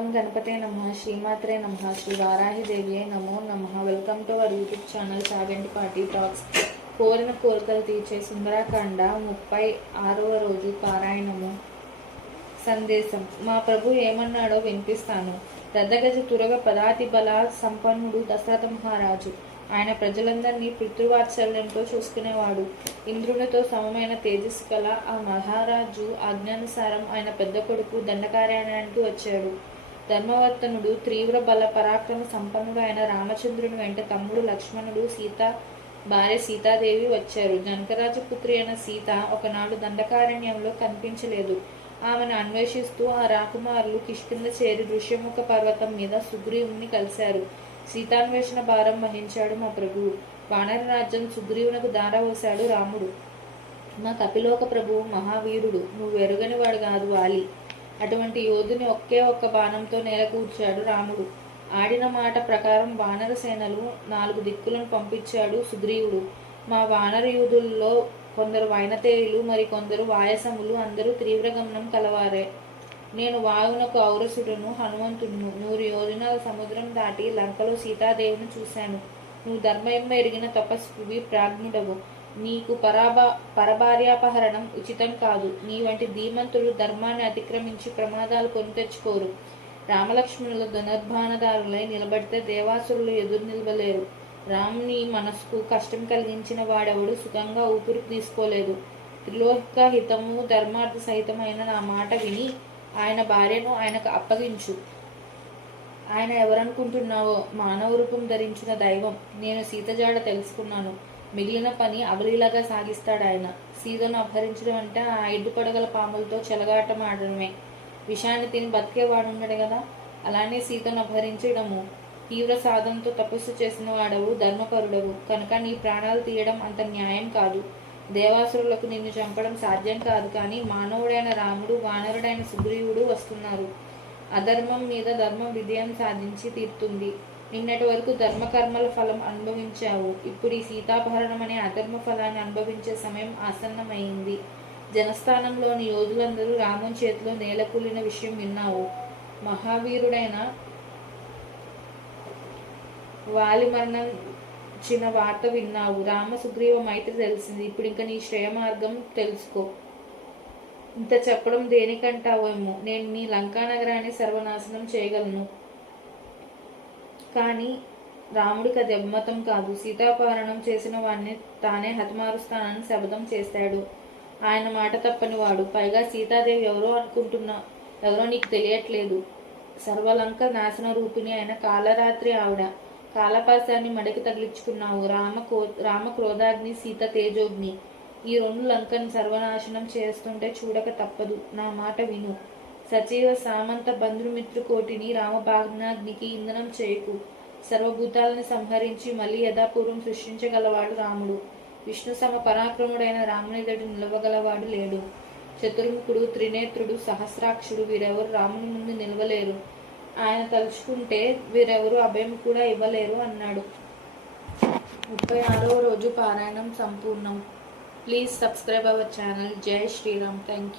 గణపతే నమః, శ్రీమాత్రే నమః, శ్రీ వారాహిదేవియే నమో నమః. Welcome to our YouTube channel Chagantipati talks. కోరిన కోరికలు తీర్చే సుందరకాండ 36వ రోజు పారాయణము. సందేశం. మా ప్రభు ఏమన్నాడో వినిపిస్తాను. రథగజ తురగ పదాతి బల సంపన్నుడు దశరథ మహారాజు. ఆయన ప్రజలందరినీ పితృవాత్సల్యంతో చూసుకునేవాడు. ఇంద్రునితో సమమైన తేజస్సు కల ఆ మహారాజు ఆజ్ఞానుసారం ఆయన పెద్ద కొడుకు దండకారణ్యానికి వచ్చాడు. ధర్మవర్తనుడు తీవ్ర బల పరాక్రమ సంపన్నుడు అయిన రామచంద్రుని వెంట తమ్ముడు లక్ష్మణుడు, భార్య సీతాదేవి వచ్చారు. జనకరాజపుత్రి అయిన సీత ఒకనాడు దండకారణ్యంలో కనిపించలేదు. ఆమెను అన్వేషిస్తూ ఆ రాకుమారులు కిష్కింద చేరి ఋష్యముఖ పర్వతం మీద సుగ్రీవుని కలిశారు. సీతాన్వేషణ భారం వహించాడు మా ప్రభువు. వానర రాజ్యం సుగ్రీవునకు దారవోశాడు రాముడు. మా కపిలోక ప్రభువు మహావీరుడు, నువ్వు ఎరుగని వాడు కాదు వాలి. అటువంటి యోధుని ఒకే ఒక్క బాణంతో నేలకూర్చాడు రాముడు. ఆడిన మాట ప్రకారం వానర సేనలు 4 దిక్కులను పంపించాడు సుగ్రీవుడు. మా వానర యూధుల్లో కొందరు వైనతేయులు, మరి కొందరు వాయసములు, అందరూ తీవ్రగమనం కలవారే. నేను వాయునకు ఔరసుడును, హనుమంతుడును. 100 యోజనాల సముద్రం దాటి లంకలో సీతాదేవిని చూశాను. నువ్వు ధర్మం ఎరిగిన తపస్వివి, ప్రాజ్ఞుడవు. నీకు పరభార్యాపహరణం ఉచితం కాదు. నీ వంటి ధీమంతులు ధర్మాన్ని అతిక్రమించి ప్రమాదాలు కొని తెచ్చుకోరు. రామలక్ష్మణుల ధనుర్బాణదారులై నిలబడితే దేవాసురులు ఎదురు నిలవలేరు. రాముని మనసుకు కష్టం కలిగించిన వాడెవడు సుఖంగా ఊపిరి తీసుకోలేదు. త్రిలోక హితము ధర్మార్థ సహితమైన నా మాట విని ఆయన భార్యను ఆయనకు అప్పగించు. ఆయన ఎవరనుకుంటున్నావో, మానవ రూపం ధరించిన దైవం. నేను సీత జాడ తెలుసుకున్నాను. మిగిలిన పని అవలీలగా సాగిస్తాడు ఆయన. సీతను అపహరించడం అంటే ఆ 5 పడగల పాములతో చెలగాటం ఆడడమే. విషాన్ని తిని బతికేవాడున్నాడు కదా, అలానే సీతను అపహరించడము. తీవ్ర సాధనతో తపస్సు చేసిన వాడవు, ధర్మపరుడవు కనుక నీ ప్రాణాలు తీయడం అంత న్యాయం కాదు. దేవాసురులకు నిన్ను చంపడం సాధ్యం కాదు. కానీ మానవుడైన రాముడు, వానరుడైన సుగ్రీవుడు వస్తున్నారు. అధర్మం మీద ధర్మం విజయం సాధించి తీరుతుంది. నిన్నటి వరకు ధర్మకర్మల ఫలం అనుభవించావు. ఇప్పుడు ఈ సీతాపహరణం అనే అధర్మ ఫలాన్ని అనుభవించే సమయం ఆసన్నమైంది. జనస్థానంలోని యోధులందరూ రాముని చేతిలో నేలకూలిన విషయం విన్నావు. మహావీరుడైన వాలి మరణించిన వార్త విన్నావు. రామ సుగ్రీవ మైత్రి తెలిసింది. ఇప్పుడు ఇంకా నీ శ్రేయ మార్గం తెలుసుకో. ఇంత చెప్పడం దేనికంటావేమో. నేను నీ లంకా నగరాన్ని సర్వనాశనం చేయగలను. కానీ రాముడికి అది అభిమతం కాదు. సీతాపహరణం చేసిన వాడిని తానే హతమారుస్తానని శపథం చేశాడు. ఆయన మాట తప్పని వాడు. పైగా సీతాదేవి ఎవరో నీకు తెలియట్లేదు. సర్వలంక నాశన రూపిణి అయిన కాలరాత్రి ఆవిడ. కాలపాశాన్ని మడికి తగిలించుకున్నావు. రామ క్రోధాగ్ని, సీత తేజోగ్ని. ఈ 2 లంకను సర్వనాశనం చేస్తుంటే చూడక తప్పదు. నా మాట విను. సచివ సామంత బంధుమిత్రుకోటిని రామబాగ్నాగ్నికి ఇంధనం చేయకు. సర్వభూతాలని సంహరించి మళ్ళీ యథాపూర్వం సృష్టించగలవాడు రాముడు. విష్ణు సమ పరాక్రముడైన రామునిదటి నిలవగలవాడు లేడు. చతుర్ముఖుడు, త్రినేత్రుడు, సహస్రాక్షుడు వీరెవరు రాముని ముందు నిలవలేరు. ఆయన తలుచుకుంటే వీరెవరు అభయం కూడా ఇవ్వలేరు అన్నాడు. 36వ రోజు పారాయణం సంపూర్ణం. Please subscribe our channel. జై శ్రీరామ్. Thank you.